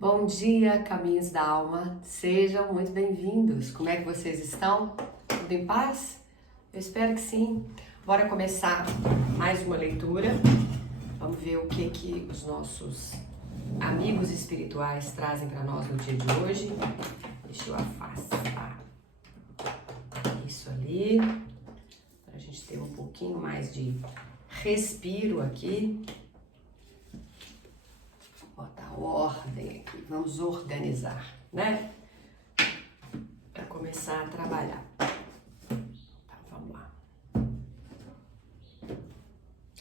Bom dia, caminhos da alma, sejam muito bem-vindos. Como é que vocês estão? Tudo em paz? Eu espero que sim. Bora começar mais uma leitura. Vamos ver o que os nossos amigos espirituais trazem para nós no dia de hoje. Deixa eu afastar isso ali, para a gente ter um pouquinho mais de respiro aqui. Botar ordem aqui, vamos organizar, né? Para começar a trabalhar. Tá, vamos lá.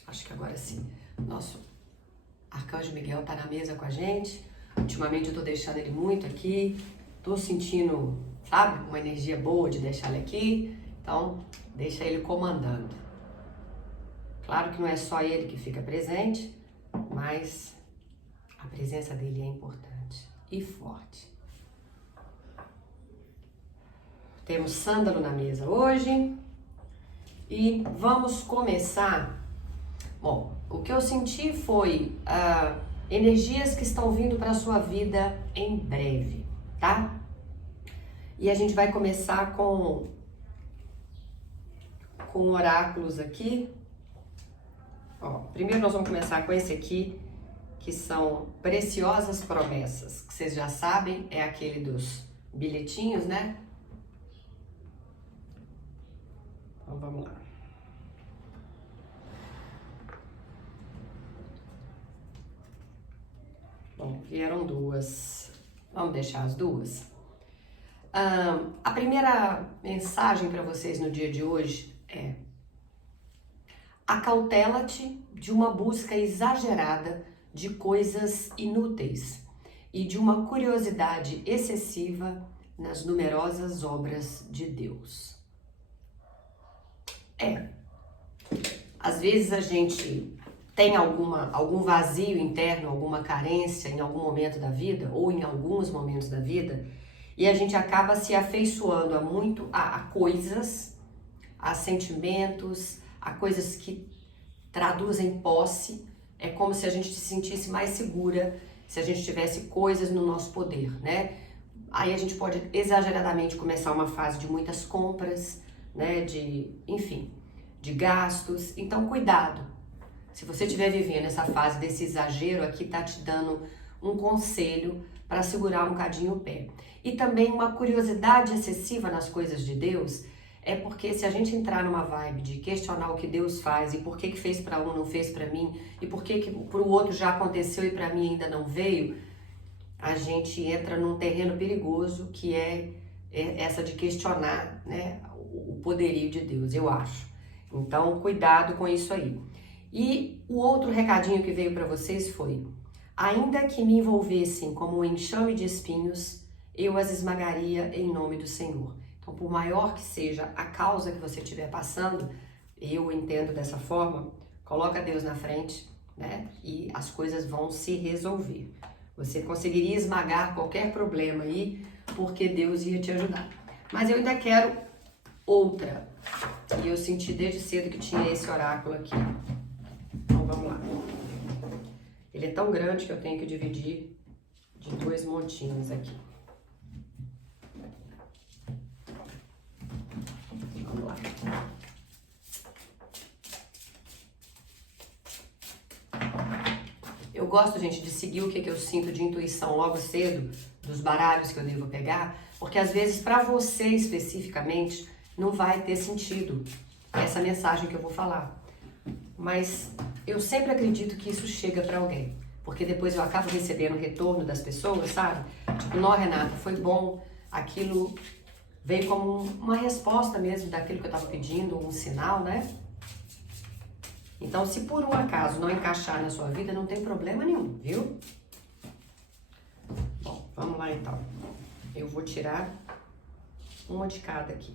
Acho que agora sim. Nosso Arcanjo Miguel tá na mesa com a gente. Ultimamente eu tô deixando ele muito aqui. Tô sentindo, sabe, uma energia boa de deixar ele aqui. Então, deixa ele comandando. Claro que não é só ele que fica presente, mas a presença dele é importante e forte. Temos sândalo na mesa hoje e vamos começar. Bom, o que eu senti foi energias que estão vindo para a sua vida em breve, tá? E a gente vai começar com oráculos aqui. Ó, primeiro nós vamos começar com esse aqui, que são preciosas promessas, que vocês já sabem, é aquele dos bilhetinhos, né? Então vamos lá. Bom, vieram duas. Vamos deixar as duas? A primeira mensagem para vocês no dia de hoje é: acautela-te de uma busca exagerada de coisas inúteis e de uma curiosidade excessiva nas numerosas obras de Deus. Às vezes a gente tem algum vazio interno, alguma carência em algum momento da vida, ou em alguns momentos da vida, e a gente acaba se afeiçoando a coisas, a sentimentos, a coisas que traduzem posse. É como se a gente se sentisse mais segura, se a gente tivesse coisas no nosso poder, né? Aí a gente pode exageradamente começar uma fase de muitas compras, né? Enfim, de gastos. Então, cuidado. Se você estiver vivendo essa fase desse exagero, aqui tá te dando um conselho para segurar um cadinho o pé. E também uma curiosidade excessiva nas coisas de Deus. É porque se a gente entrar numa vibe de questionar o que Deus faz e por que fez para um não fez para mim e por que para o outro já aconteceu e para mim ainda não veio, a gente entra num terreno perigoso que é essa de questionar, né, o poderio de Deus, eu acho. Então, cuidado com isso aí. E o outro recadinho que veio para vocês foi: ainda que me envolvessem como um enxame de espinhos, eu as esmagaria em nome do Senhor. Então, por maior que seja a causa que você estiver passando, eu entendo dessa forma, coloca Deus na frente, né? E as coisas vão se resolver. Você conseguiria esmagar qualquer problema aí, porque Deus ia te ajudar. Mas eu ainda quero outra. E eu senti desde cedo que tinha esse oráculo aqui. Então, vamos lá. Ele é tão grande que eu tenho que dividir de 2 montinhos aqui. Vamos lá. Eu gosto, gente, de seguir o que eu sinto de intuição logo cedo, dos baralhos que eu devo pegar, porque às vezes para você especificamente não vai ter sentido essa mensagem que eu vou falar. Mas eu sempre acredito que isso chega para alguém, porque depois eu acabo recebendo o retorno das pessoas, sabe? Tipo, não, Renata, foi bom, aquilo veio como uma resposta mesmo daquilo que eu estava pedindo, um sinal, né? Então, se por um acaso não encaixar na sua vida, não tem problema nenhum, viu? Bom, vamos lá então. Eu vou tirar uma de cada aqui.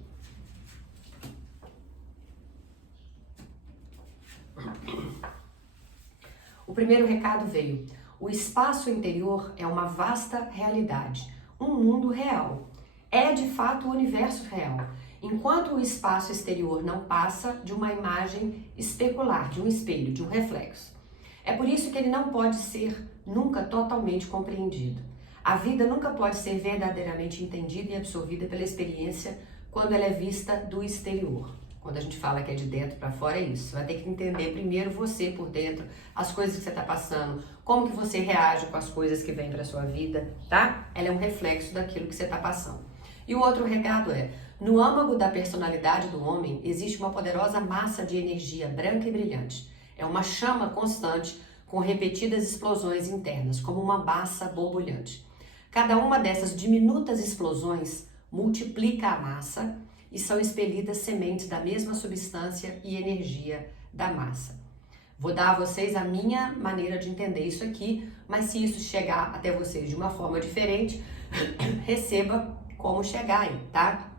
O primeiro recado veio: o espaço interior é uma vasta realidade, um mundo real. É de fato o universo real, enquanto o espaço exterior não passa de uma imagem especular, de um espelho, de um reflexo. É por isso que ele não pode ser nunca totalmente compreendido. A vida nunca pode ser verdadeiramente entendida e absorvida pela experiência quando ela é vista do exterior. Quando a gente fala que é de dentro para fora, é isso. Você vai ter que entender primeiro você por dentro, as coisas que você está passando, como que você reage com as coisas que vêm para sua vida, tá? Ela é um reflexo daquilo que você está passando. E o outro recado é, no âmago da personalidade do homem existe uma poderosa massa de energia branca e brilhante. É uma chama constante com repetidas explosões internas, como uma massa borbulhante. Cada uma dessas diminutas explosões multiplica a massa e são expelidas sementes da mesma substância e energia da massa. Vou dar a vocês a minha maneira de entender isso aqui, mas se isso chegar até vocês de uma forma diferente, receba como chegar aí, tá?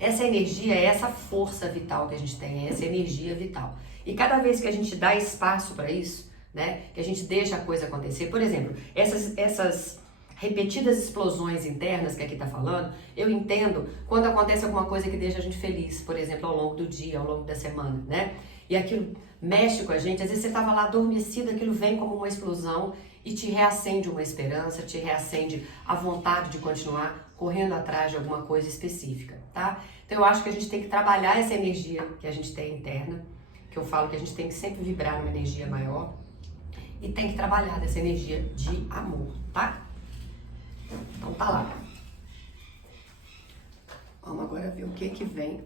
Essa energia é essa força vital que a gente tem, é essa energia vital. E cada vez que a gente dá espaço para isso, né, que a gente deixa a coisa acontecer, por exemplo, essas repetidas explosões internas que aqui está falando, eu entendo quando acontece alguma coisa que deixa a gente feliz, por exemplo, ao longo do dia, ao longo da semana, né? E aquilo mexe com a gente, às vezes você estava lá adormecido, aquilo vem como uma explosão e te reacende uma esperança, te reacende a vontade de continuar correndo atrás de alguma coisa específica, tá? Então eu acho que a gente tem que trabalhar essa energia que a gente tem interna, que eu falo que a gente tem que sempre vibrar numa energia maior e tem que trabalhar dessa energia de amor, tá? Então tá lá. Vamos agora ver o que vem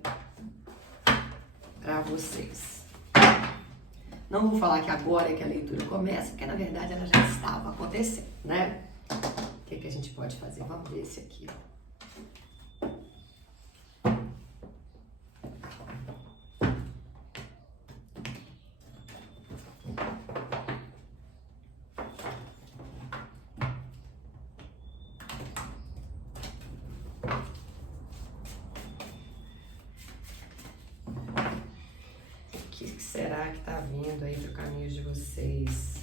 pra vocês. Não vou falar que agora é que a leitura começa, porque na verdade ela já estava acontecendo, né? O que a gente pode fazer? Vamos ver esse aqui, ó. O que será que tá vindo aí pro caminho de vocês?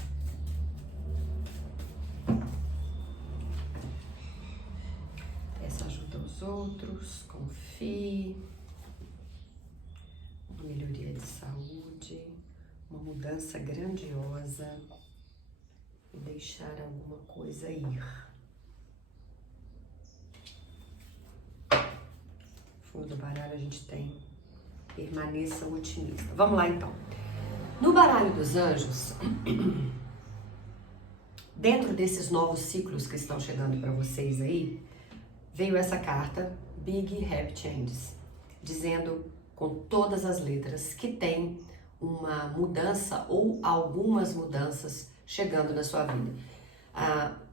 Peça ajuda aos outros, confie, uma melhoria de saúde, uma mudança grandiosa e deixar alguma coisa ir. No fundo do baralho a gente tem permaneça otimista. Vamos lá então. No baralho dos anjos, dentro desses novos ciclos que estão chegando para vocês aí, veio essa carta, Big Happy Changes, dizendo com todas as letras que tem uma mudança ou algumas mudanças chegando na sua vida.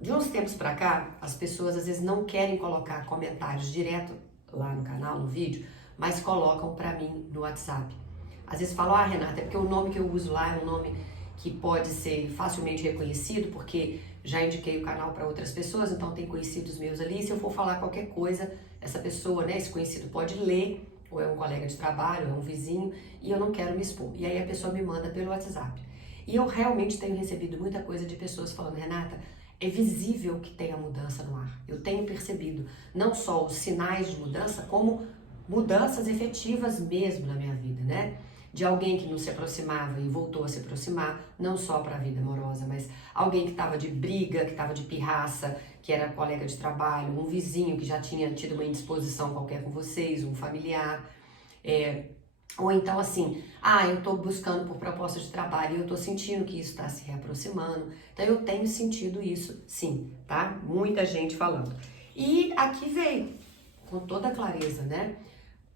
De uns tempos para cá, as pessoas às vezes não querem colocar comentários direto lá no canal, no vídeo, mas colocam para mim no WhatsApp. Às vezes falam, Renata, é porque o nome que eu uso lá é um nome que pode ser facilmente reconhecido, porque já indiquei o canal para outras pessoas, então tem conhecidos meus ali, se eu for falar qualquer coisa, essa pessoa, né, esse conhecido pode ler, ou é um colega de trabalho, ou é um vizinho, e eu não quero me expor. E aí a pessoa me manda pelo WhatsApp. E eu realmente tenho recebido muita coisa de pessoas falando, Renata, é visível que tem a mudança no ar. Eu tenho percebido não só os sinais de mudança, como mudanças efetivas mesmo na minha vida, né? De alguém que não se aproximava e voltou a se aproximar, não só para a vida amorosa, mas alguém que estava de briga, que estava de pirraça, que era colega de trabalho, um vizinho que já tinha tido uma indisposição qualquer com vocês, um familiar, ou então assim, eu estou buscando por proposta de trabalho e eu estou sentindo que isso está se reaproximando, então eu tenho sentido isso, sim, tá? Muita gente falando. E aqui veio, com toda clareza, né?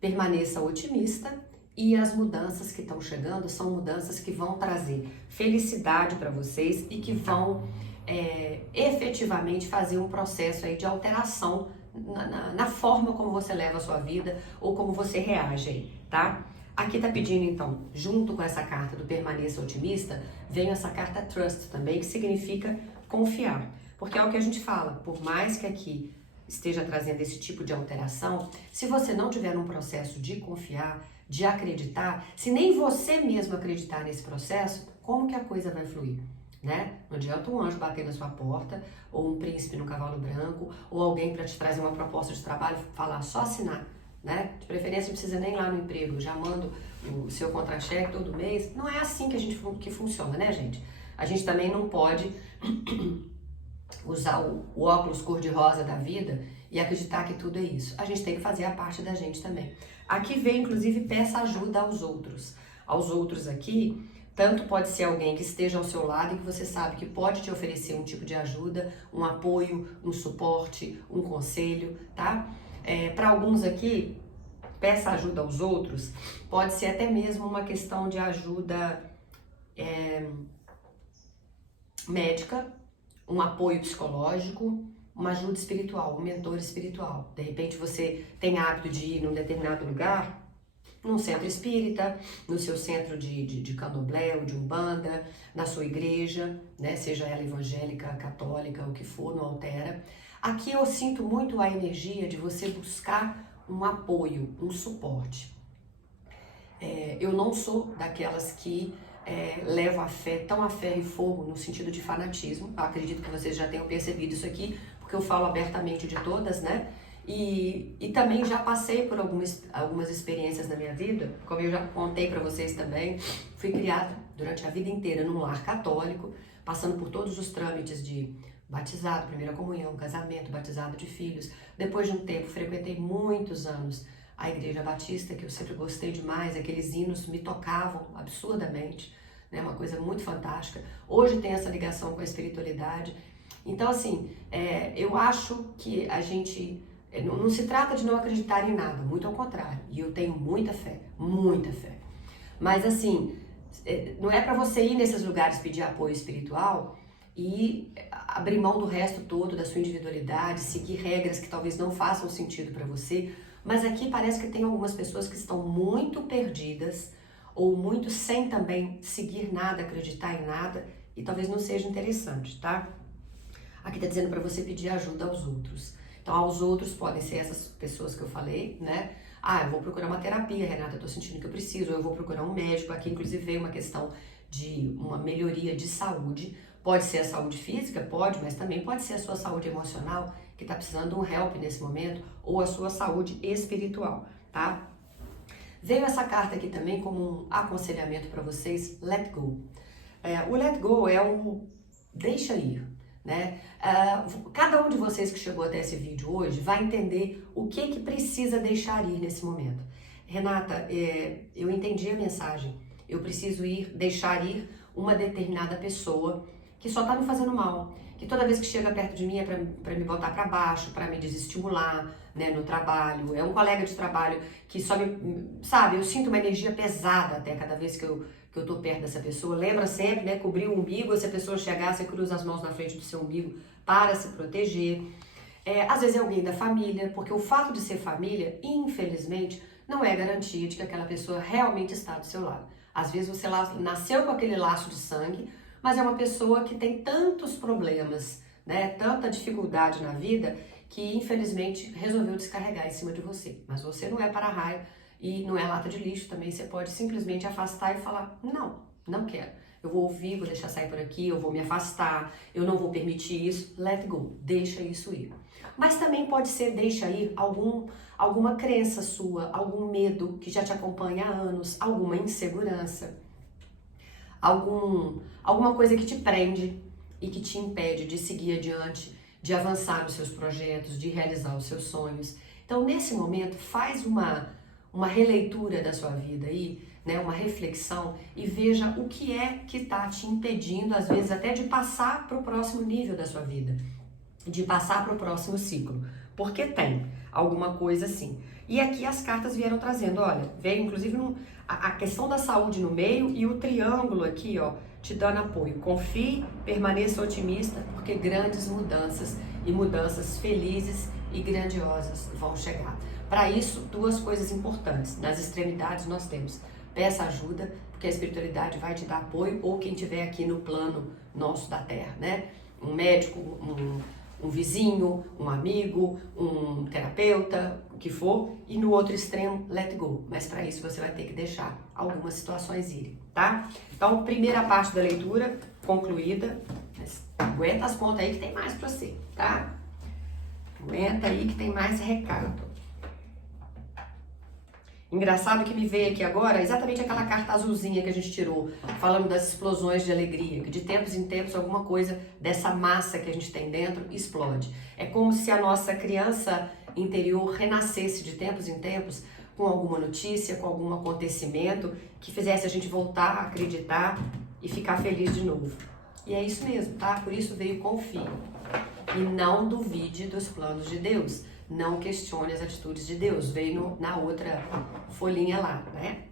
Permaneça otimista e as mudanças que estão chegando são mudanças que vão trazer felicidade para vocês e que vão efetivamente fazer um processo aí de alteração na forma como você leva a sua vida ou como você reage aí, tá? Aqui tá pedindo então, junto com essa carta do permaneça otimista, vem essa carta Trust também, que significa confiar. Porque é o que a gente fala, por mais que aqui esteja trazendo esse tipo de alteração, se você não tiver um processo de confiar, de acreditar, se nem você mesmo acreditar nesse processo, como que a coisa vai fluir, né? Não adianta um anjo bater na sua porta, ou um príncipe no cavalo branco, ou alguém para te trazer uma proposta de trabalho, falar só assinar, né? De preferência não precisa nem ir lá no emprego, já mando o seu contra-cheque todo mês. Não é assim que funciona, né, gente? A gente também não pode usar o óculos cor-de-rosa da vida e acreditar que tudo é isso. A gente tem que fazer a parte da gente também. Aqui vem, inclusive, peça ajuda aos outros. Aos outros aqui, tanto pode ser alguém que esteja ao seu lado e que você sabe que pode te oferecer um tipo de ajuda, um apoio, um suporte, um conselho, tá? Para alguns aqui, peça ajuda aos outros, pode ser até mesmo uma questão de ajuda médica, um apoio psicológico, uma ajuda espiritual, um mentor espiritual. De repente você tem hábito de ir num determinado lugar, num centro espírita, no seu centro de candomblé ou de umbanda, na sua igreja, né, seja ela evangélica, católica, o que for, não altera. Aqui eu sinto muito a energia de você buscar um apoio, um suporte. Eu não sou daquelas que levam a fé tão a ferro e fogo no sentido de fanatismo. Eu acredito que vocês já tenham percebido isso aqui, porque eu falo abertamente de todas, né? E também já passei por algumas experiências na minha vida, como eu já contei para vocês também. Fui criada durante a vida inteira num lar católico, passando por todos os trâmites de batizado, primeira comunhão, casamento, batizado de filhos. Depois de um tempo, frequentei muitos anos a Igreja Batista, que eu sempre gostei demais, aqueles hinos me tocavam absurdamente, né? Uma coisa muito fantástica. Hoje tem essa ligação com a espiritualidade. Então, assim, eu acho que a gente... Não se trata de não acreditar em nada, muito ao contrário. E eu tenho muita fé, muita fé. Mas, assim, não é para você ir nesses lugares pedir apoio espiritual e abrir mão do resto todo, da sua individualidade, seguir regras que talvez não façam sentido para você. Mas aqui parece que tem algumas pessoas que estão muito perdidas ou muito sem também seguir nada, acreditar em nada e talvez não seja interessante, tá? Aqui tá dizendo para você pedir ajuda aos outros. Então, aos outros podem ser essas pessoas que eu falei, né? Eu vou procurar uma terapia, Renata, eu tô sentindo que eu preciso, ou eu vou procurar um médico. Aqui, inclusive, veio uma questão de uma melhoria de saúde. Pode ser a saúde física, pode, mas também pode ser a sua saúde emocional, que tá precisando de um help nesse momento, ou a sua saúde espiritual, tá? Veio essa carta aqui também como um aconselhamento para vocês, let go. O let go é o deixa ir, né? Cada um de vocês que chegou até esse vídeo hoje vai entender o que precisa deixar ir nesse momento. Renata, eu entendi a mensagem. Eu preciso deixar ir uma determinada pessoa que só tá me fazendo mal, que toda vez que chega perto de mim é para me botar para baixo, para me desestimular, né, no trabalho. É um colega de trabalho que só me, sabe, eu sinto uma energia pesada até cada vez que eu tô perto dessa pessoa. Lembra sempre, né, cobrir o umbigo, se a pessoa chegar, você cruza as mãos na frente do seu umbigo para se proteger. Às vezes é alguém da família, porque o fato de ser família, infelizmente, não é garantia de que aquela pessoa realmente está do seu lado. Às vezes você nasceu com aquele laço de sangue, mas é uma pessoa que tem tantos problemas, né, tanta dificuldade na vida, que infelizmente resolveu descarregar em cima de você. Mas você não é para-raio e não é lata de lixo também, você pode simplesmente afastar e falar, não quero. Eu vou ouvir, vou deixar sair por aqui, eu vou me afastar, eu não vou permitir isso, let go, deixa isso ir. Mas também pode ser deixa ir alguma crença sua, algum medo que já te acompanha há anos, alguma insegurança, alguma coisa que te prende e que te impede de seguir adiante, de avançar nos seus projetos, de realizar os seus sonhos. Então, nesse momento, faz uma releitura da sua vida aí, né, uma reflexão e veja o que é que está te impedindo, às vezes até de passar para o próximo nível da sua vida, de passar para o próximo ciclo, porque tem alguma coisa assim. E aqui as cartas vieram trazendo, olha, veio inclusive a questão da saúde no meio e o triângulo aqui, ó, te dando apoio. Confie, permaneça otimista, porque grandes mudanças e mudanças felizes e grandiosas vão chegar. Para isso, duas coisas importantes. Nas extremidades nós temos, peça ajuda, porque a espiritualidade vai te dar apoio, ou quem estiver aqui no plano nosso da Terra, né? Um médico, um vizinho, um amigo, um terapeuta, o que for. E no outro extremo, let go. Mas para isso você vai ter que deixar algumas situações irem, tá? Então, primeira parte da leitura concluída. Aguenta as pontas aí que tem mais para você, tá? Aguenta aí que tem mais recado. Engraçado que me veio aqui agora exatamente aquela carta azulzinha que a gente tirou, falando das explosões de alegria, que de tempos em tempos alguma coisa dessa massa que a gente tem dentro explode. É como se a nossa criança interior renascesse de tempos em tempos com alguma notícia, com algum acontecimento que fizesse a gente voltar a acreditar e ficar feliz de novo. E é isso mesmo, tá? Por isso veio confie. E não duvide dos planos de Deus. Não questione as atitudes de Deus. Veio na outra folhinha lá, né?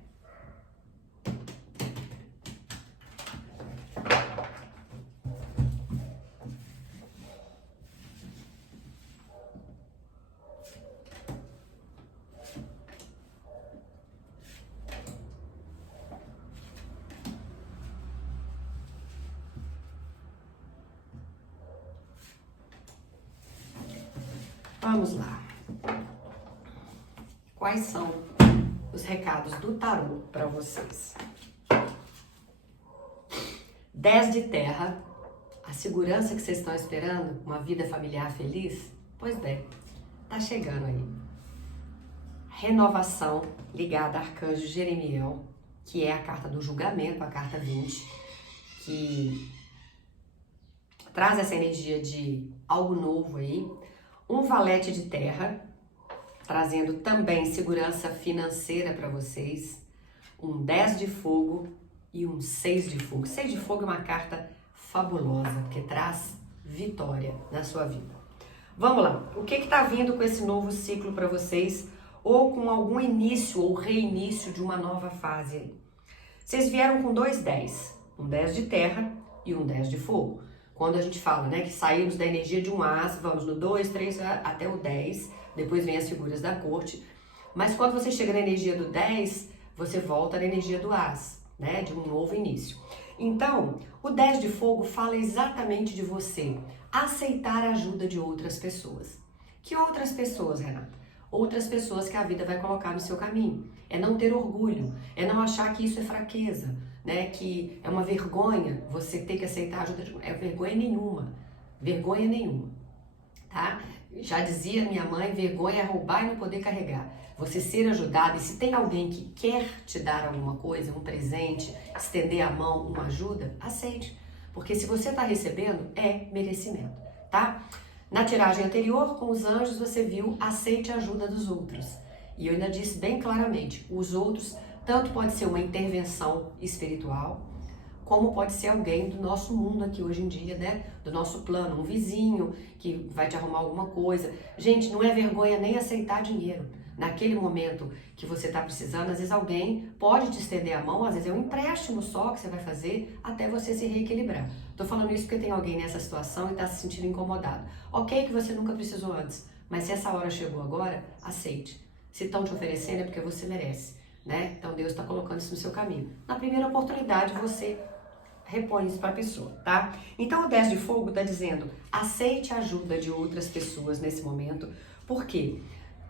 Vamos lá. Quais são os recados do tarô para vocês? 10 de terra, a segurança que vocês estão esperando, uma vida familiar feliz? Pois bem, tá chegando aí. Renovação ligada a Arcanjo Jeremiel, que é a carta do julgamento, a carta 20, que traz essa energia de algo novo aí. Um valete de terra, trazendo também segurança financeira para vocês. Um 10 de fogo e um 6 de fogo. 6 de fogo é uma carta fabulosa, porque traz vitória na sua vida. Vamos lá, o que está vindo com esse novo ciclo para vocês? Ou com algum início ou reinício de uma nova fase aí? Vocês vieram com 2 10, um 10 de terra e um 10 de fogo. Quando a gente fala, né, que saímos da energia de um as, vamos no 2, 3 até o 10, depois vem as figuras da corte. Mas quando você chega na energia do 10, você volta na energia do as, né, de um novo início. Então, o 10 de fogo fala exatamente de você aceitar a ajuda de outras pessoas. Que outras pessoas, Renata? Outras pessoas que a vida vai colocar no seu caminho. É não ter orgulho, é não achar que isso é fraqueza, né? Que é uma vergonha você ter que aceitar a ajuda de... É vergonha nenhuma, tá? Já dizia minha mãe, vergonha é roubar e não poder carregar. Você ser ajudado, e se tem alguém que quer te dar alguma coisa, um presente, estender a mão, uma ajuda, aceite. Porque se você está recebendo, é merecimento, tá? Na tiragem anterior, com os anjos, você viu, aceite a ajuda dos outros. E eu ainda disse bem claramente, os outros, tanto pode ser uma intervenção espiritual, como pode ser alguém do nosso mundo aqui hoje em dia, né? Do nosso plano, um vizinho que vai te arrumar alguma coisa. Gente, não é vergonha nem aceitar dinheiro. Naquele momento que você está precisando, às vezes alguém pode te estender a mão, às vezes é um empréstimo só que você vai fazer até você se reequilibrar. Estou falando isso porque tem alguém nessa situação e está se sentindo incomodado. Ok que você nunca precisou antes, mas se essa hora chegou agora, aceite. Se estão te oferecendo é porque você merece, né? Então Deus está colocando isso no seu caminho. Na primeira oportunidade você repõe isso para a pessoa, tá? Então o 10 de fogo está dizendo, aceite a ajuda de outras pessoas nesse momento, porque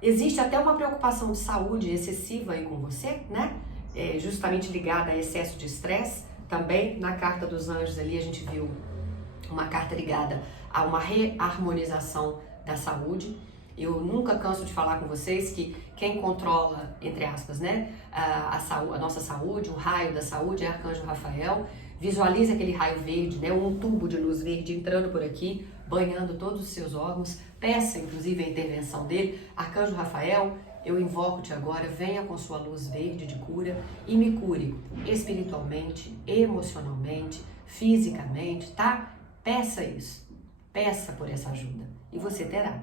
existe até uma preocupação de saúde excessiva aí com você, né? Justamente ligada a excesso de estresse. Também na carta dos anjos ali a gente viu uma carta ligada a uma reharmonização da saúde. Eu nunca canso de falar com vocês que quem controla, entre aspas, né, a nossa saúde, o raio da saúde é Arcanjo Rafael. Visualize aquele raio verde, né, um tubo de luz verde entrando por aqui, banhando todos os seus órgãos. Peça, inclusive, a intervenção dele. Arcanjo Rafael, eu invoco-te agora, venha com sua luz verde de cura e me cure espiritualmente, emocionalmente, fisicamente, tá? Peça isso, peça por essa ajuda e você terá.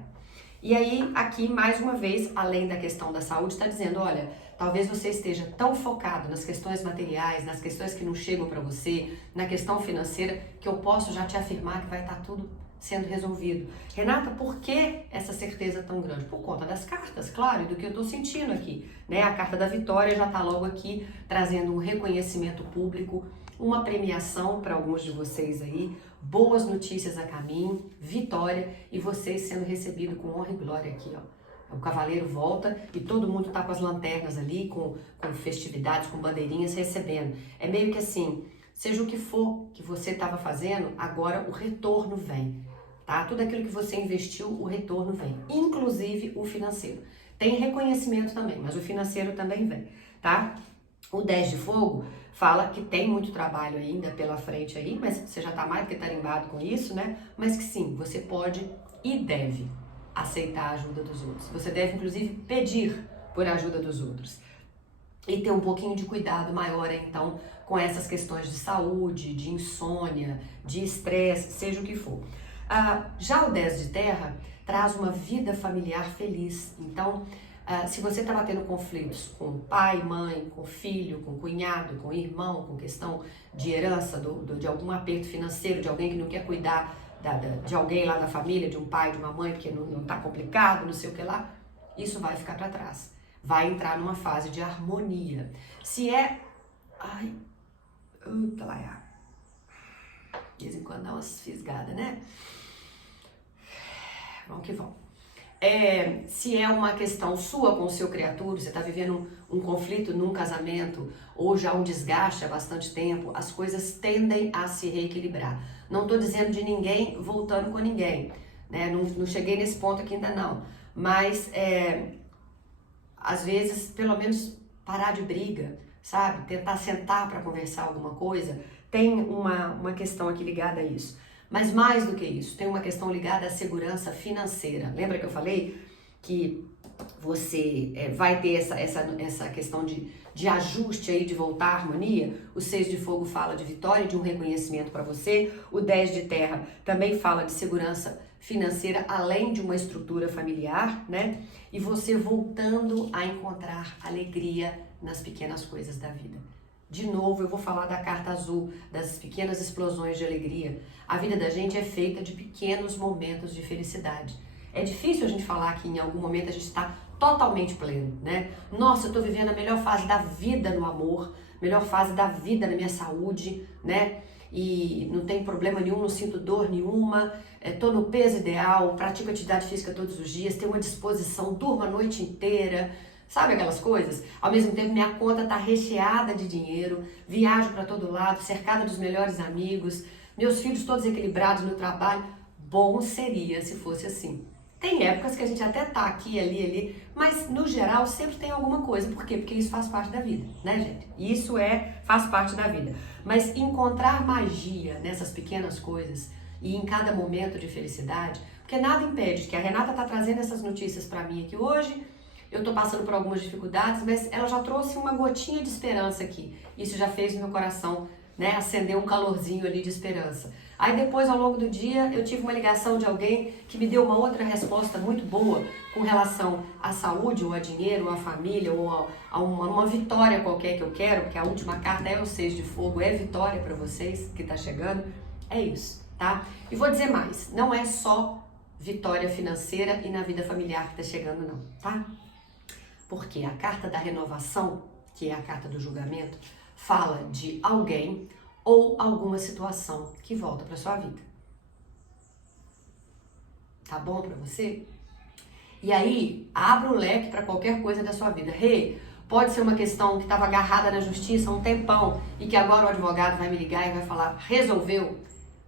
E aí, aqui, mais uma vez, além da questão da saúde, está dizendo, olha, talvez você esteja tão focado nas questões materiais, nas questões que não chegam para você, na questão financeira, que eu posso já te afirmar que vai estar tudo sendo resolvido. Renata, por que essa certeza tão grande? Por conta das cartas, claro, e do que eu estou sentindo aqui, né? A carta da vitória já está logo aqui, trazendo um reconhecimento público, uma premiação para alguns de vocês aí, boas notícias a caminho, vitória e vocês sendo recebidos com honra e glória aqui, ó. O cavaleiro volta e todo mundo tá com as lanternas ali, com festividades, com bandeirinhas recebendo. É meio que assim, seja o que for que você estava fazendo, agora o retorno vem, tá? Tudo aquilo que você investiu, o retorno vem, inclusive o financeiro. Tem reconhecimento também, mas o financeiro também vem, tá? O 10 de fogo fala que tem muito trabalho ainda pela frente aí, mas você já tá mais do que tarimbado com isso, né? Mas que sim, você pode e deve aceitar a ajuda dos outros. Você deve, inclusive, pedir por ajuda dos outros. E ter um pouquinho de cuidado maior, então, com essas questões de saúde, de insônia, de estresse, seja o que for. Já o 10 de terra traz uma vida familiar feliz. Então, se você está tendo conflitos com pai, mãe, com filho, com cunhado, com irmão, com questão de herança, de algum aperto financeiro, de alguém que não quer cuidar de alguém lá da família, de um pai, de uma mãe, porque não está complicado, não sei o que lá, isso vai ficar para trás. Vai entrar numa fase de harmonia. Se é... Ai... Puta lá, de vez em quando dá umas fisgadas, né? Vamos que vamos. Se é uma questão sua com o seu criatura, você está vivendo um conflito num casamento ou já um desgaste há bastante tempo, as coisas tendem a se reequilibrar. Não estou dizendo de ninguém voltando com ninguém, né? Não cheguei nesse ponto aqui ainda não. Mas, às vezes, pelo menos parar de briga, sabe? Tentar sentar para conversar alguma coisa. Tem uma questão aqui ligada a isso. Mas mais do que isso, tem uma questão ligada à segurança financeira. Lembra que eu falei que você vai ter essa questão de ajuste aí, de voltar à harmonia? O 6 de fogo fala de vitória, de um reconhecimento para você. O 10 de terra também fala de segurança financeira, além de uma estrutura familiar, né? E você voltando a encontrar alegria nas pequenas coisas da vida. De novo, eu vou falar da carta azul, das pequenas explosões de alegria. A vida da gente é feita de pequenos momentos de felicidade. É difícil a gente falar que em algum momento a gente está totalmente pleno, né? Nossa, eu estou vivendo a melhor fase da vida no amor, melhor fase da vida na minha saúde, né? E não tem problema nenhum, não sinto dor nenhuma, estou no peso ideal, pratico atividade física todos os dias, tenho uma disposição, durmo a noite inteira. Sabe aquelas coisas? Ao mesmo tempo, minha conta está recheada de dinheiro, viajo para todo lado, cercada dos melhores amigos, meus filhos todos equilibrados no trabalho. Bom seria se fosse assim. Tem épocas que a gente até tá aqui, ali, mas no geral sempre tem alguma coisa. Por quê? Porque isso faz parte da vida, né, gente? Isso faz parte da vida. Mas encontrar magia nessas pequenas coisas e em cada momento de felicidade, porque nada impede que a Renata tá trazendo essas notícias para mim aqui hoje. Eu tô passando por algumas dificuldades, mas ela já trouxe uma gotinha de esperança aqui. Isso já fez no meu coração, né, acender um calorzinho ali de esperança. Aí depois, ao longo do dia, eu tive uma ligação de alguém que me deu uma outra resposta muito boa com relação à saúde, ou a dinheiro, ou à família, ou a uma vitória qualquer que eu quero, porque a última carta é o 6 de fogo, é vitória para vocês que tá chegando. É isso, tá? E vou dizer mais, não é só vitória financeira e na vida familiar que tá chegando não, tá? Porque a carta da renovação, que é a carta do julgamento, fala de alguém ou alguma situação que volta para sua vida. Tá bom para você? E aí, abre o leque para qualquer coisa da sua vida. Pode ser uma questão que estava agarrada na justiça há um tempão e que agora o advogado vai me ligar e vai falar, resolveu.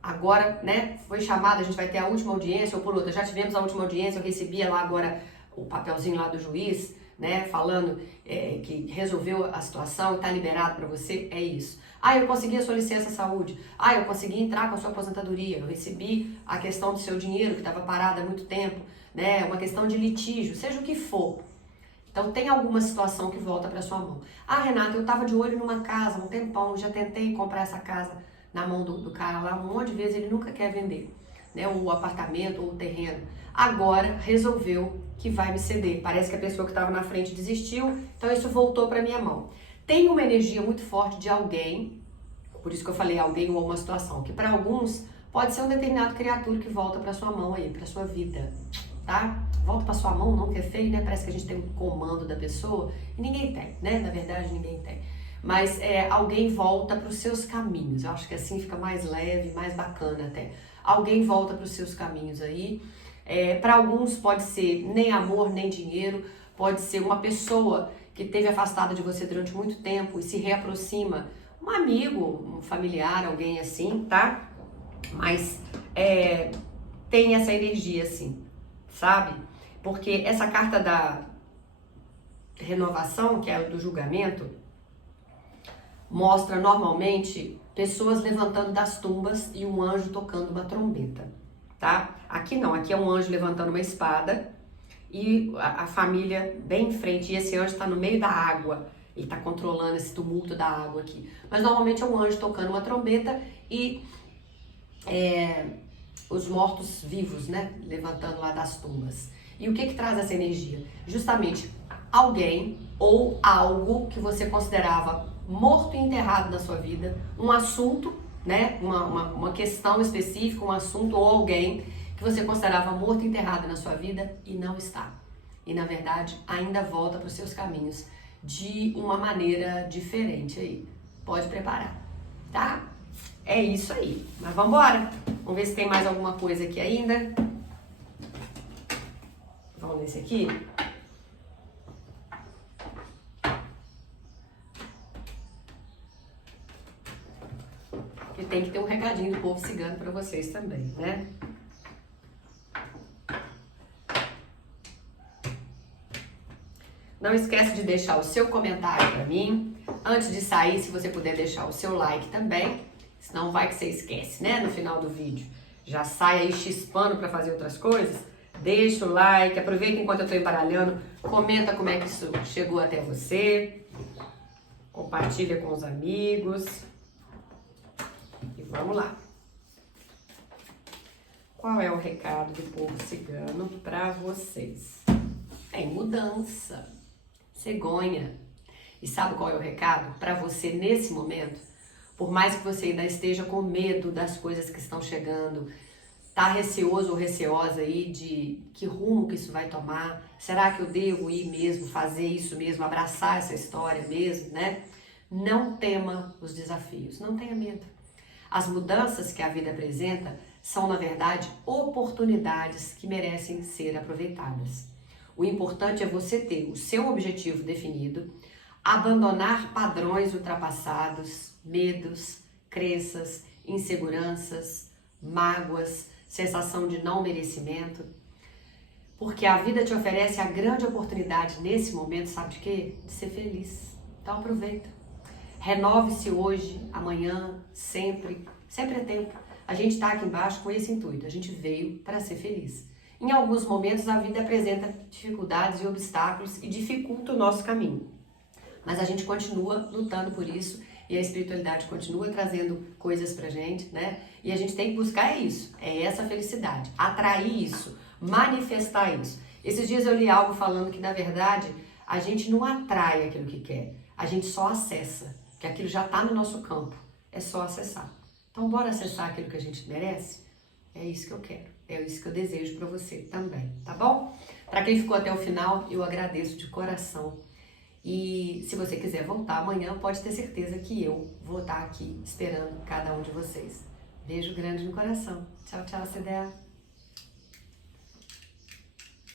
Agora, né, foi chamado, a gente vai ter a última audiência, ou por outra, já tivemos a última audiência, eu recebia lá agora o papelzinho lá do juiz, né, falando que resolveu a situação e está liberado para você, é isso. Eu consegui a sua licença saúde. Eu consegui entrar com a sua aposentadoria. Eu recebi a questão do seu dinheiro que estava parado há muito tempo, né, uma questão de litígio, seja o que for. Então tem alguma situação que volta para sua mão. Renata, eu estava de olho numa casa há um tempão, já tentei comprar essa casa na mão do cara lá um monte de vezes, ele nunca quer vender, né, o apartamento ou o terreno. Agora resolveu que vai me ceder. Parece que a pessoa que estava na frente desistiu, então isso voltou para minha mão. Tem uma energia muito forte de alguém, por isso que eu falei alguém ou uma situação, que para alguns pode ser um determinado criatura que volta para sua mão aí, para sua vida, tá? Volta para sua mão não, que é feio, né? Parece que a gente tem um comando da pessoa e ninguém tem, né? Na verdade, ninguém tem. Mas alguém volta para os seus caminhos. Eu acho que assim fica mais leve, mais bacana até. Alguém volta para os seus caminhos aí. Para alguns pode ser nem amor, nem dinheiro, pode ser uma pessoa que esteve afastada de você durante muito tempo e se reaproxima, um amigo, um familiar, alguém assim, tá? Mas tem essa energia assim, sabe? Porque essa carta renovação, que é o do julgamento, mostra normalmente pessoas levantando das tumbas e um anjo tocando uma trombeta, tá? Aqui não, aqui é um anjo levantando uma espada e a família bem em frente, e esse anjo está no meio da água, ele está controlando esse tumulto da água aqui. Mas normalmente é um anjo tocando uma trombeta e os mortos vivos, né, levantando lá das tumbas. E o que traz essa energia? Justamente alguém ou algo que você considerava morto e enterrado na sua vida, um assunto, né, uma questão específica, um assunto ou alguém que você considerava morto e enterrado na sua vida e não está. E na verdade ainda volta para os seus caminhos de uma maneira diferente aí. Pode preparar, tá? É isso aí. Mas vamos embora. Vamos ver se tem mais alguma coisa aqui ainda. Vamos nesse aqui. E tem que ter um recadinho do povo cigano para vocês também, né? Não esquece de deixar o seu comentário para mim. Antes de sair, se você puder deixar o seu like também. Senão vai que você esquece, né? No final do vídeo. Já sai aí chispando para fazer outras coisas. Deixa o like, aproveita enquanto eu tô embaralhando. Comenta como é que isso chegou até você. Compartilha com os amigos. E vamos lá. Qual é o recado do povo cigano para vocês? Tem mudança. Cegonha. E sabe qual é o recado para você nesse momento? Por mais que você ainda esteja com medo das coisas que estão chegando, tá receoso ou receosa aí de que rumo que isso vai tomar, será que eu devo ir mesmo, fazer isso mesmo, abraçar essa história mesmo, né? Não tema os desafios, não tenha medo. As mudanças que a vida apresenta são, na verdade, oportunidades que merecem ser aproveitadas. O importante é você ter o seu objetivo definido, abandonar padrões ultrapassados, medos, crenças, inseguranças, mágoas, sensação de não merecimento, porque a vida te oferece a grande oportunidade nesse momento, sabe de quê? De ser feliz. Então aproveita. Renove-se hoje, amanhã, sempre. Sempre é tempo. A gente está aqui embaixo com esse intuito. A gente veio para ser feliz. Em alguns momentos a vida apresenta dificuldades e obstáculos e dificulta o nosso caminho. Mas a gente continua lutando por isso e a espiritualidade continua trazendo coisas pra gente, né? E a gente tem que buscar isso, é essa felicidade, atrair isso, manifestar isso. Esses dias eu li algo falando que, na verdade, a gente não atrai aquilo que quer, a gente só acessa, que aquilo já tá no nosso campo, é só acessar. Então, bora acessar aquilo que a gente merece? É isso que eu quero, é isso que eu desejo pra você também, tá bom? Pra quem ficou até o final, eu agradeço de coração. E se você quiser voltar amanhã, pode ter certeza que eu vou estar aqui esperando cada um de vocês. Beijo grande no coração. Tchau, tchau, CDA.